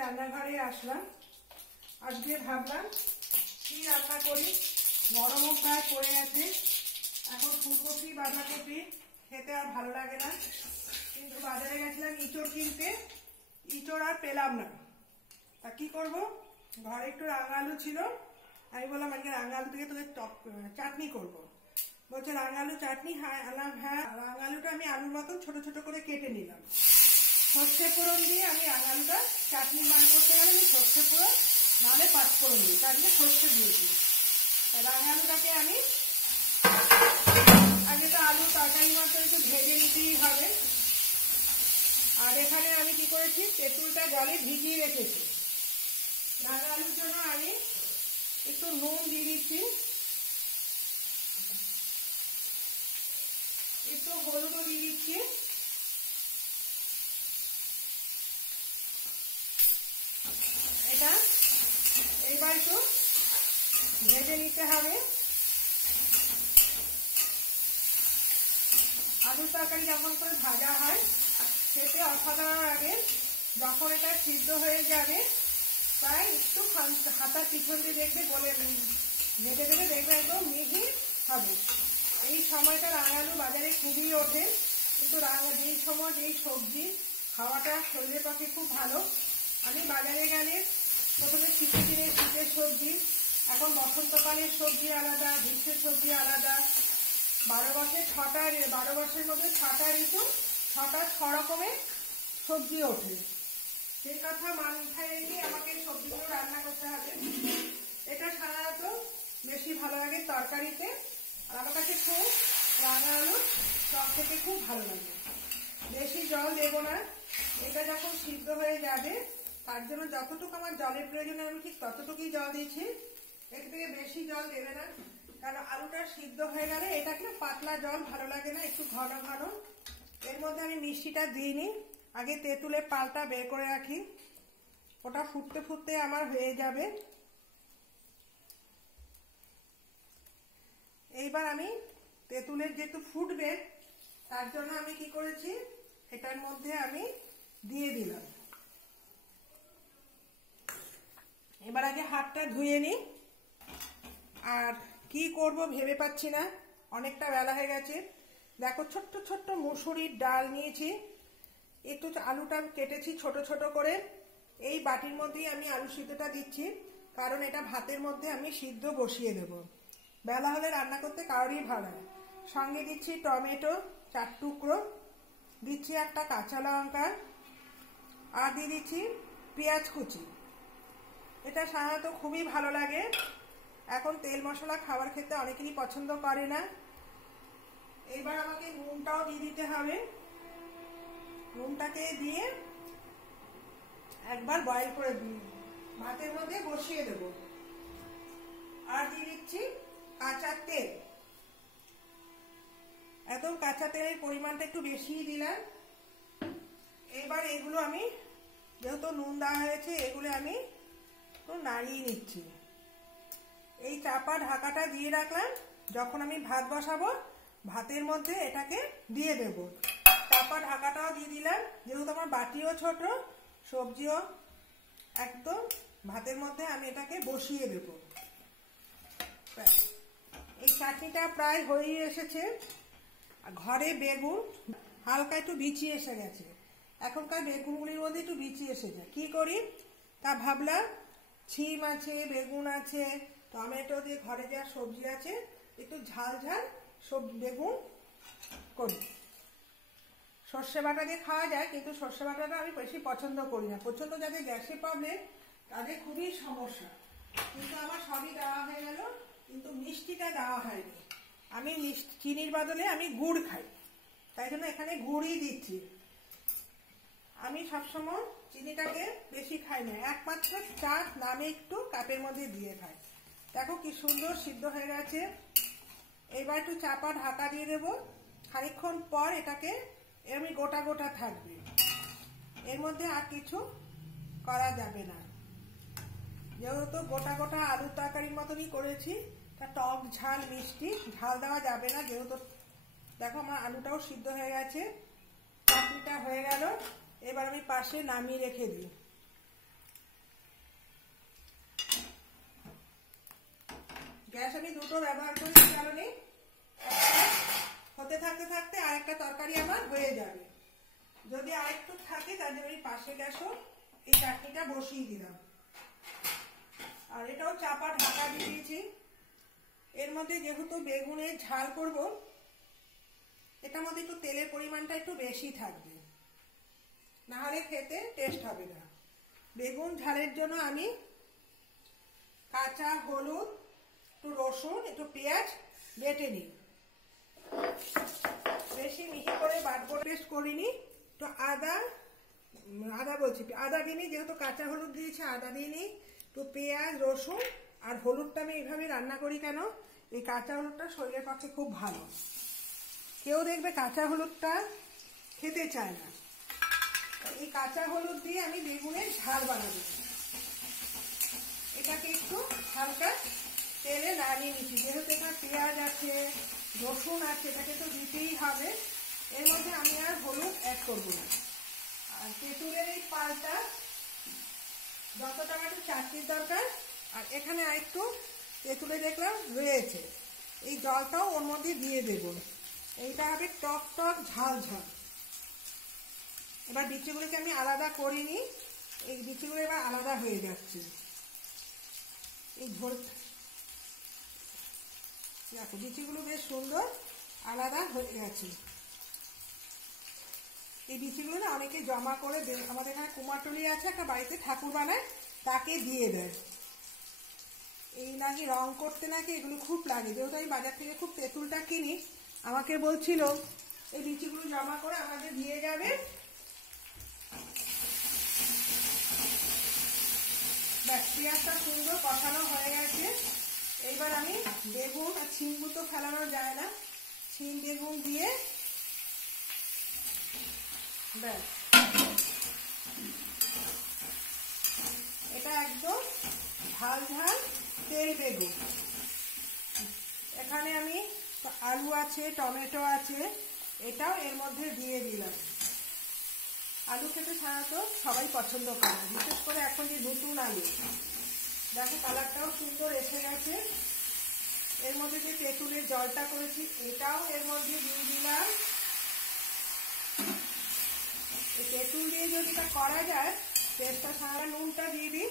রান্নাঘরে আসলাম। আজকে ভাবলাম কি রান্না করি, গরমও প্রায় পড়ে গেছে। এখন ফুলকপি বাঁধাকপি খেতে আর ভালো লাগে না, কিন্তু বাজারে গেছিলাম ইঁচড় কিনতে, ইঁচড় আর পেলাম না। তা কি করবো, ঘরে একটু রাঙা আলু ছিল, আমি বললাম আজকে রাঙা আলু থেকে তোদের চাটনি করবো। বলছে রাঙা আলু চাটনি? হ্যাঁ, হ্যাঁ। রাঙা আলুটা আমি আলুর মতন ছোট ছোট করে কেটে নিলাম। সর্ষে ফোড়ন দিয়ে আমি রাঙা আলুটা চাটনি করতে গেলে আমি সর্ষে ফোড়ন নাহলে পাঁচ ফোড়ন দিই, তার জন্য সর্ষে দিয়েছি। রাঙা আলুটাকে আমি আগে তো আলু তরকারি মতো একটু ভেজে নিতেই হবে। আর এখানে আমি কি করেছি, তেঁতুলটা জলে ভিজিয়ে রেখেছি। রাঙা আলুর জন্য আমি একটু নুন দিয়ে দিচ্ছি, একটু হলুদও দিয়ে দিচ্ছি। এটা এইবার একটু ভেজে নিতে হবে। আলুর তরকারি যখন করে ভাজা হয় খেতে অসাধারণ লাগে। যখন এটা সিদ্ধ হয়ে যাবে তাই একটু হাতার পিছন দিয়ে দেখবে বলে ভেজে দেবে, দেখবে একদম মিহি হবে। এই সময়টা রাঙা আলু বাজারে খুবই ওঠে, কিন্তু যেই সময় যেই সবজি খাওয়াটা শরীরের পক্ষে খুব ভালো। আমি বাজারে গেলে প্রথমে শীতের দিনে শীতের সবজি, এখন বসন্তকালের সবজি আলাদা, গ্রীষ্মের সবজি আলাদা। 12 মাসের মধ্যে 6টা ঋতু, 6 রকমের সবজি ওঠে। সেই কথা মাথায় রেখে আমাকে সবজিগুলো রান্না করতে হবে। এটা সাধারণত বেশি ভালো লাগে তরকারিতে, আর আমার কাছে খুব রাঙা আলু সব থেকে খুব ভালো লাগে। বেশি জল দেবো না, এটা যখন সিদ্ধ হয়ে যাবে তার জন্য যতটুকু আমার জলের প্রয়োজন আমি ঠিক ততটুকুই জল দিয়েছি। এর থেকে বেশি জল দেবে না, কারণ আলুটা সিদ্ধ হয়ে গেলে এটা কিন্তু পাতলা জল ভালো লাগে না, একটু ঘন ঘন। এর মধ্যে আমি মিষ্টিটা দিইনি, আগে তেঁতুলের পালটা বের করে রাখি, ওটা ফুটতে ফুটতে আমার হয়ে যাবে। এইবার আমি তেঁতুলের যেহেতু ফুটবে তার জন্য আমি কি করেছি, এটার মধ্যে আমি দিয়ে দিলাম। এবার আগে হাতটা ধুয়ে নিই। আর কি করব ভেবে পাচ্ছি না, অনেকটা বেলা হয়ে গেছে। দেখো ছোট্ট ছোট্ট মুসুরির ডাল নিয়েছি, একটু আলুটা কেটেছি ছোট ছোট করে। এই বাটির মধ্যেই আমি আলু সিদ্ধটা দিচ্ছি, কারণ এটা ভাতের মধ্যে আমি সিদ্ধ বসিয়ে দেব। বেলা হলে রান্না করতে কারোরই ভালো হয়। সঙ্গে দিচ্ছি টমেটো 4 টুকরো, দিচ্ছি একটা কাঁচা লঙ্কা, আর দিয়ে দিচ্ছি পেঁয়াজ কুচি। এটা সাধারণত খুবই ভালো লাগে। এখন তেল মশলা খাবার খেতে অনেকেরই পছন্দ করে না। এবার আমাকে নুনটাও দিয়ে দিতে হবে। নুনটাকে দিয়ে একবার বয়েল করে দিই, ভাতের মধ্যে বসিয়ে দেব। আর দিয়ে দিচ্ছি কাঁচা তেল, একদম কাঁচা তেলের পরিমাণটা একটু বেশিই দিলাম। এবার এগুলো আমি যেহেতু নুন দেওয়া হয়েছে, এগুলো আমি একটু নাড়িয়ে নিচ্ছি। এই চাপা ঢাকাটা দিয়ে রাখলাম, যখন আমি ভাত বসাবো ভাতের মধ্যে এটাকে দিয়ে দেব। চাপা ঢাকাটাও দিয়ে দিলাম, যেহেতু আমার বাটিও ছোট, সবজিও একদম ভাতের মধ্যে আমি এটাকে বসিয়ে দেব। এই চাটনিটা প্রায় হয়ে এসেছে। ঘরে বেগুন হালকা একটু বিচি এসে গেছে, এখনকার বেগুনগুলির মধ্যে একটু বিচি এসে যায়। কি করি তা ভাবলাম, ছিম আছে, বেগুন আছে, টমেটো দিয়ে ঘরে যা সবজি আছে, একটু ঝাল ঝাল বেগুন করি। সর্ষে বাটা দিয়ে খাওয়া যায়, কিন্তু সর্ষে বাটাটা আমি বেশি পছন্দ করি না। প্রচন্ড যাদের গ্যাসের প্রবলেম তাদের খুবই সমস্যা। কিন্তু আমার সবই দেওয়া হয়ে গেল, কিন্তু মিষ্টিটা দেওয়া হয়নি। আমি চিনির বদলে আমি গুড় খাই, তাই জন্য এখানে গুড়ই দিচ্ছি। আমি সবসময় চিনিটাকে বেশি খাই না, একমাত্র চা নামে একটু কাপের মধ্যে দিয়ে খাই। দেখো কি সুন্দর সিদ্ধ হয়ে গেছে। এবার একটু চাপা ঢাকা দিয়ে দেবো। খানিকক্ষণ পর এটাকে এমনি গোটা গোটা থাকবে, এর মধ্যে আর কিছু করা যাবে না। যেহেতু গোটা গোটা আলুর তরকারির মতনই করেছি, তা টক ঝাল মিষ্টি ঝাল দেওয়া যাবে না। যেহেতু দেখো আমার আলুটাও সিদ্ধ হয়ে গেছে, চাটনিটা হয়ে গেল। এবার আমি পাশে নামিয়ে রেখে দিই। গ্যাস আমি দুটো ব্যবহার করি, এই কারণে হতে থাকতে থাকতে আরেকটা তরকারি আমার হয়ে যাবে। যদি আরেকটু থাকে তাহলে আমি পাশে গ্যাসও এই চাটনিটা বসিয়ে দিলাম। আর এটাও চাপা ঢাকা দিয়ে দিয়েছি। এর মধ্যে যেহেতু বেগুনের ঝাল করব, এটার মধ্যে একটু তেলের পরিমাণটা একটু বেশি থাকবে, না হলে খেতে টেস্ট হবে না। বেগুন ঝালের জন্য আমি কাঁচা হলুদ, একটু রসুন, একটু পেঁয়াজ বেটে নিই। বেশি মিহি করে বাটবো, পেস্ট করিনি। তো আদা দিইনি, যেহেতু কাঁচা হলুদ দিয়েছি আদা দিইনি। তো পেঁয়াজ, রসুন আর হলুদটা আমি এইভাবে রান্না করি কেন, এই কাঁচা হলুদটা শরীরের পক্ষে খুব ভালো। কেউ দেখবে কাঁচা হলুদটা খেতে চায় না, এই কাঁচা হলুদ দিয়ে আমি বেগুনের ঝাল বানাবো। এটাকে একটু হালকা তেলে নাড়িয়ে নিচ্ছি, যেহেতু এখানে পেঁয়াজ আছে, রসুন আছে, এটাকে তো দিতেই হবে। এর মধ্যে আমি আর হলুদ অ্যাড করবো না। আর তেঁতুলের এই পালটা যতটা একটু চাটনির দরকার, আর এখানে আরেকটু তেঁতুলে দেখলাম রয়েছে, এই জলটাও ওর মধ্যে দিয়ে দেব। এইটা হবে টক টক ঝাল ঝাল। এবার বিচিগুলোকে আমি আলাদা করিনি, এই বিচিগুলো এবার আলাদা হয়ে যাচ্ছে। এই ঝোল দেখো, বিচিগুলো বেশ সুন্দর আলাদা হয়ে গেছে। এই বিচিগুলো না অনেকে জমা করে দেয়, আমাদের এখানে কুমারটুলি আছে একটা বাড়িতে, ঠাকুর বানায়, তাকে দিয়ে দেয়। এই নাকি রং করতে নাকি এগুলো খুব লাগে, যেহেতু আমি বাজার থেকে খুব তেঁতুলটা কিনি, আমাকে বলছিল এই বিচিগুলো জমা করে আমাদের দিয়ে যাবে। ব্যাস, পেঁয়াজটা সুন্দর কষানো হয়ে গেছে। এইবার আমি বেগুন, আর ছিমগুলো তো ফেলানো যায় না, ছিম বেগুন দিয়ে ব্যাস, এটা একদম ঝাল ঝাল তেল বেগুন। এখানে আমি আলু আছে, টমেটো আছে, এটাও এর মধ্যে দিয়ে দিলাম। আলু খেতে সাধারণত সবাই পছন্দ করে, বিশেষ করে এখন যে নতুন আলু। দেখো কালারটাও সুন্দর এসে গেছে। এর মধ্যে যে তেঁতুলের জলটা করেছি এটাও এর মধ্যে দিয়ে দিলাম। এই তেঁতুল দিয়ে যদি তা করা যায়, টেস্টটা সারা। নুনটা দিয়ে দিই,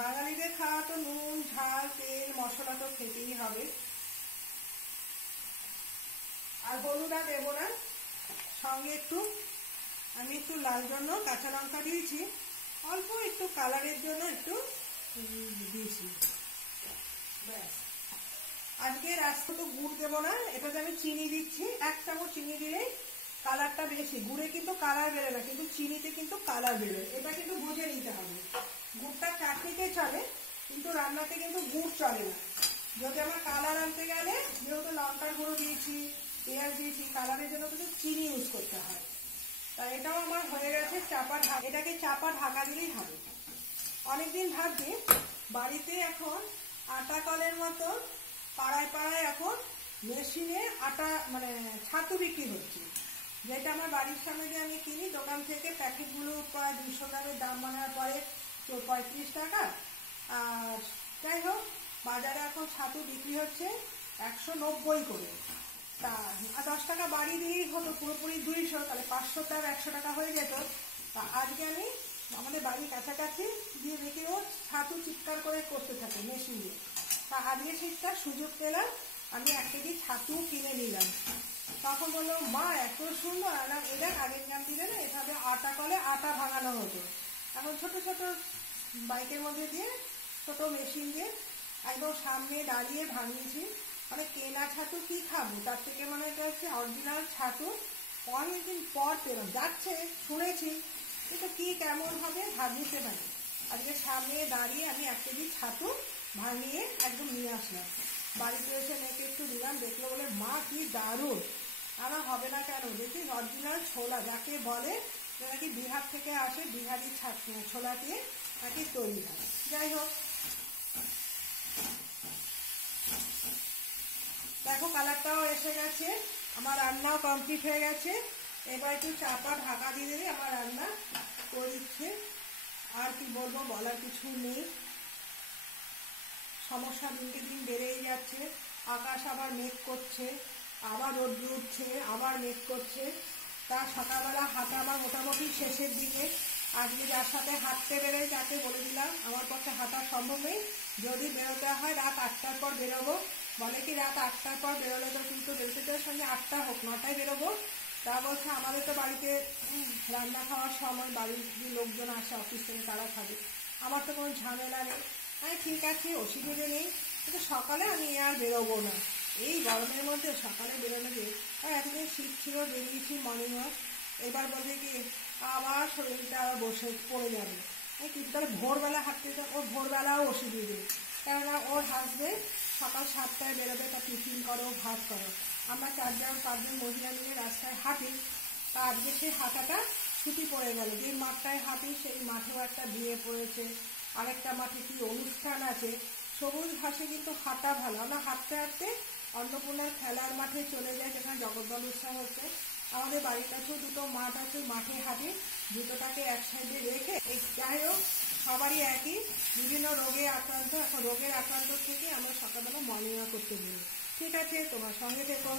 বাঙালিদের খাওয়া তো নুন, ঝাল, তেল, মশলা তো খেতেই হবে। আর হলুদ আর দেবো না, সঙ্গে আমি একটু লাল জন্য কাঁচা লঙ্কা দিয়েছি, অল্প একটু কালারের জন্য একটু দিয়েছি। ব্যাস, আজকে রাস্তা তো গুড় দেবো না, এটাতে আমি চিনি দিচ্ছি। 1 চামচ চিনি দিলেই কালারটা বেশি। গুড়ে কিন্তু কালার বেরোয় না, কিন্তু চিনিতে কিন্তু কালার বেরোয়, এটা কিন্তু বুঝে নিতে হবে। গুড়টা চাটনিতে চলে, কিন্তু রান্নাতে কিন্তু গুড় চলে না। যদি আমার কালার আনতে গেলে, যেহেতু লঙ্কার গুঁড়ো দিয়েছি, পেঁয়াজ দিয়েছি, কালারের জন্য কিন্তু চিনি ইউজ করতে হয়। তা এটাও আমার হয়ে গেছে। এটাকে চাপা ঢাকা দিলেই হবে। অনেকদিন ভাবছি বাড়িতে এখন আটা কলের মতো পাড়ায় পাড়ায় এখন মেশিনে আটা মানে ছাতু বিক্রি হচ্ছে, যেটা আমার বাড়ির সামনে যে আমি কিনি দোকান থেকে, প্যাকেটগুলো প্রায় 200 গ্রামের দাম বানার পরে 35 টাকা। আর যাই হোক, বাজারে এখন ছাতু বিক্রি হচ্ছে 190 করে। তা 10 টাকা বাড়ি দিয়েই হতো পুরোপুরি 200, তাহলে 500 টাকা 100 টাকা হয়ে যেত। তা আজকে আমি আমাদের বাড়ির কাছাকাছি দিয়ে দেখি ও ছাতু চিৎকার করে করতে থাকে মেশিন দিয়ে। তা আজকে সেটা সুযোগ পেলাম, আমি 1 কেজি ছাতু কিনে নিলাম। তখন বললো, মা এত সুন্দর। আলাম এটা আগের গান দিলে না, এভাবে আটা কলে আটা ভাঙানো হতো, এখন ছোট ছোট বাইকের মধ্যে দিয়ে, ছোট মেশিন দিয়ে একদম সামনে দাঁড়িয়ে ভাঙিয়েছি। মানে কেনা ছাতু কি খাবো, তার থেকে মনে হচ্ছে অরিজিনাল ছাতু অনেকদিন পর পেলাম। যাচ্ছে শুনেছি, কিন্তু কি কেমন হবে ভাবতে পারি। আজকে সামনে দাঁড়িয়ে আমি 1 কেজি ছাতু ভাঙিয়ে একদম নিয়ে আসলাম। বাড়িতে এসে মেয়েকে একটু দিলাম, দেখলো বলে, মা কি দারুণ। আমার হবে না কেন, দেখি অরিজিনাল ছোলা যাকে বলে, নাকি বিহার থেকে আসে, বিহারি ছোলা দিয়ে নাকি তৈরি হয়। যাই হোক, দেখো কালারটাও এসে গেছে, আমার রান্নাও কমপ্লিট হয়ে গেছে। এবার একটু চাপা ঢাকা দিয়ে দিলে আমার রান্না করে দিচ্ছে। আর কি বলবো, বলার কিছু নেই। সমস্যা দিনকে দিন বেড়েই যাচ্ছে। আকাশ আবার মেঘ করছে, আবার রোদ্দুর উঠছে, আবার মেঘ করছে। তা সকালবেলা হাঁটা আমার মোটামুটি শেষের দিকে। আজকে যার সাথে হাঁটতে বেরোই তাকে বলে দিলাম আমার পক্ষে হাঁটা সম্ভব নেই, যদি বেরোতে হয় রাত 8টার পর বেরোবো। বলে কি রাত 8টার পর বেরোলে তো কিন্তু বেরোতে সঙ্গে 8টা হোক 9টায় বেরোবো। তা বলছে আমাদের তো বাড়িতে রান্না খাওয়ার সময় বাড়ির যে লোকজন আসে অফিস থেকে তারা খাবে, আমার তো কোনো ঝামেলা নেই। আমি ঠিক আছে, অসুবিধে নেই, কিন্তু সকালে আমি আর বেরোবো না। এই গরমের মধ্যে সকালে বেরোনো যে এতদিন শীত ছিল, বেরিয়েছি মর্নিং ওয়াক, এবার বলছে কি আবার শরীরটা আবার বসে পড়ে যাবে। কিন্তু তাহলে ভোরবেলা হাঁটতে ওর ভোরবেলাও অসুবিধে, কেননা ওর হাসবেন্ড সকাল 7টায় বেরোবে, তা টিফিন করো ভাত করো। আমরা 4-5জন মহিলা মিলে রাস্তায় হাঁটি। তা আজকে সেই হাঁটাটা ছুটি পড়ে গেল। যে মাঠটায় হাঁটি সেই মাঠেও একটা বিয়ে পড়েছে, আরেকটা মাঠে কি অনুষ্ঠান আছে। সবুজ ঘাসে কিন্তু হাঁটা ভালো। আমরা হাঁটতে হাঁটতে অন্নপূর্ণার খেলার মাঠে চলে যাই, যেখানে জগদ্দল উৎসব হচ্ছে। আমাদের বাড়ির কাছেও দুটো মাঠ আছে, মাঠে হাঁটি, দুটোটাকে এক সাইডে রেখে। যাই হোক, সবারই একই, বিভিন্ন রোগে আক্রান্ত। এখন রোগের আক্রান্ত থেকে আমরা সকালবেলা মর্নিং ওয়াক করতে বেরোই। ঠিক আছে, তোমার সঙ্গে থেকো।